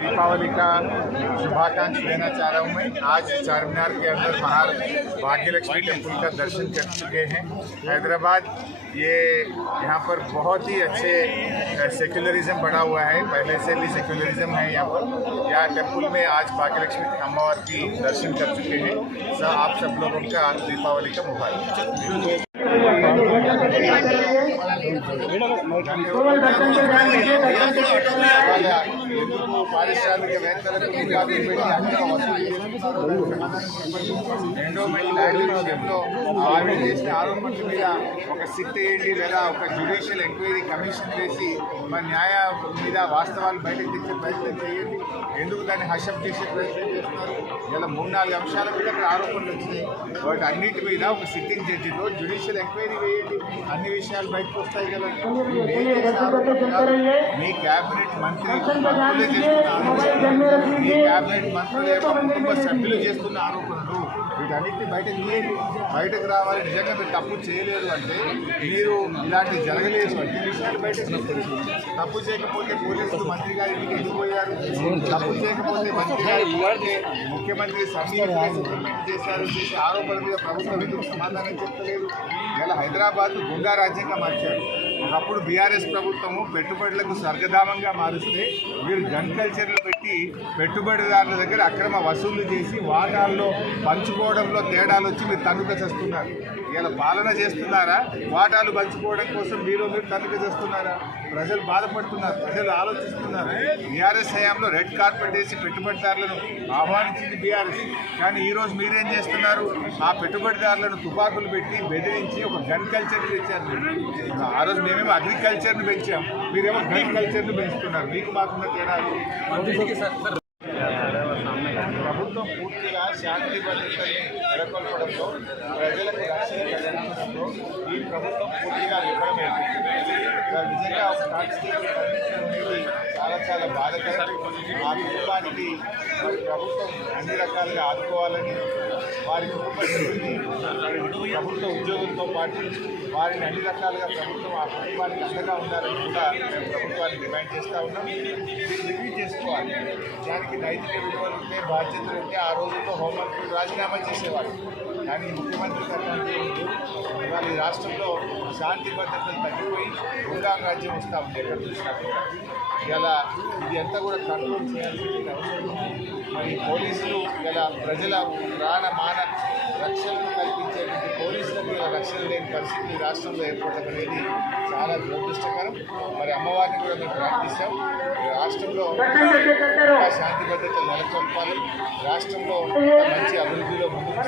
दीपावली का शुभाकांक्षी देना चाह रहा हूँ मैं। आज चारमीनार के अंदर बाहर भाग्यलक्ष्मी टेम्पल का दर्शन कर चुके हैं। हैदराबाद ये यहाँ पर बहुत ही अच्छे सेक्युलरिज्म बढ़ा हुआ है, पहले से भी सेक्युलरिज्म है यहाँ पर। यहाँ टेम्पल में आज भाग्यलक्ष्मी अम्मावार की दर्शन कर चुके हैं। आप सब लोगों का दीपावली का मुबारक। పారిశ్రామికవేత్తలకు ఉపాధి పెట్టి అక్కడ ఎండోమెంట్ ల్యాండ్ విషయంలో ఆవిడ చేసిన ఆరోపణల మీద ఒక సిట్ వేయండి లేదా ఒక జ్యుడిషియల్ ఎంక్వైరీ కమిషన్ వేసి మన న్యాయ మీద వాస్తవాలు బయటకు తెచ్చే ప్రయత్నం చేయండి. ఎందుకు దాన్ని హషప్ చేసే ప్రయత్నం చేస్తున్నారు? ఇలా 3-4 అంశాల మీద అక్కడ ఆరోపణలు వచ్చినాయి. వాటి అన్నిటి మీద ఒక సిట్టింగ్ జడ్జితో జ్యుడిషియల్ ఎంక్వైరీ వేయండి, అన్ని విషయాలు బయటకు వస్తాయి కదా. మీ క్యాబినెట్ మంత్రులే చేస్తున్న మీ క్యాబినెట్ మంత్రులే కుటుంబ సభ్యులు చేస్తున్న ఆరోపణలు వీటన్నిటిని బయటకు రావాలి. నిజంగా మీరు తప్పు చేయలేదు అంటే, మీరు ఇలాంటివి జరగలేదు అంటే విషయాలు బయటకు తప్పు చేయకపోతే పోలీసులు మంత్రి గారు ఇంటికి వెళ్ళిపోయారు. తప్పు చేయకపోతే మంత్రి గారు ముఖ్యమంత్రి సమీక్ష చేశారు. చేసే ఆరోపణల మీద ప్రభుత్వం ఎందుకు సమాధానం చెప్తలేదు? ఇలా హైదరాబాద్ గుండా రాజ్యంగా మార్చారు. ఒకప్పుడు బీఆర్ఎస్ ప్రభుత్వము పెట్టుబడులకు స్వర్గధామంగా మారుస్తే మీరు గన్ కల్చర్లు పెట్టి పెట్టుబడిదారుల దగ్గర అక్రమ వసూళ్లు చేసి వాటాల్లో పంచుకోవడంలో తేడాలు వచ్చి మీరు తన్నుక చేస్తున్నారు. ఇలా పాలన చేస్తున్నారా? వాటాలు పంచుకోవడం కోసం మీరు తన్నుక చేస్తున్నారా? ప్రజలు బాధపడుతున్నారు, ప్రజలు ఆలోచిస్తున్నారు. బీఆర్ఎస్ హయాంలో రెడ్ కార్పెట్ వేసి పెట్టుబడిదారులను ఆహ్వానించింది బీఆర్ఎస్. కానీ ఈరోజు మీరేం చేస్తున్నారు? ఆ పెట్టుబడిదారులను తుపాకులు పెట్టి బెదిరించి ఒక గన్ కల్చర్ తెచ్చారు. ఆ రోజు మేమేమో అగ్రికల్చర్ను పెంచాం, మీరేమో గన్ కల్చర్ను పెంచుతున్నారు. మీకు మాకున్న తేడాలు. ప్రభుత్వం పూర్తిగా శాంతి భద్రతని నెలకొల్పడంలో, ప్రజలకు రక్షణ కల్పించడంలో ఈ ప్రభుత్వం పూర్తిగా విఫలమైంది. నిజంగా ఒక కాన్స్టిట్యూషన్ అనేది చాలా బాధకరం. ఆ కుటుంబానికి ప్రభుత్వం అన్ని రకాలుగా ఆదుకోవాలని, వారి కుటుంబ సభ్యుల్ని ప్రభుత్వ ఉద్యోగులతో పాటు వారిని అన్ని రకాలుగా ప్రభుత్వం ఆ కుటుంబానికి అండగా ఉండాలని కూడా మేము ప్రభుత్వాన్ని డిమాండ్ చేస్తూ ఉన్నాం. రివ్యూ చేసుకోవాలి. దానికి నైతిక విలువలు ఉంటే, బాధ్యతలు ఉంటే ఆ రోజుల్లో హోంమంత్రులు రాజీనామా చేసేవారు. కానీ ముఖ్యమంత్రి ఇవాళ ఈ రాష్ట్రంలో శాంతి భద్రతలు తగ్గిపోయి గుండా రాజ్యం వస్తూ ఉంది. ఎక్కడ చూసినప్పుడు ఇలా ఇది అంతా కూడా కంట్రోల్ చేయాల్సిన అవసరం ఉంది. మరి పోలీసులు ఇలా ప్రజల ప్రాణమాన రక్షణను కల్పించేటువంటి పోలీసులకు ఇలా రక్షణ లేని పరిస్థితి ఈ రాష్ట్రంలో ఏర్పడడం అనేది చాలా దురదృష్టకరం. మరి అమ్మవారిని కూడా మేము ప్రార్థిస్తాం. రాష్ట్రంలో శాంతి భద్రతలు నెలకొల్పాలి. రాష్ట్రంలో మంచి అభివృద్ధిలో ముందుకు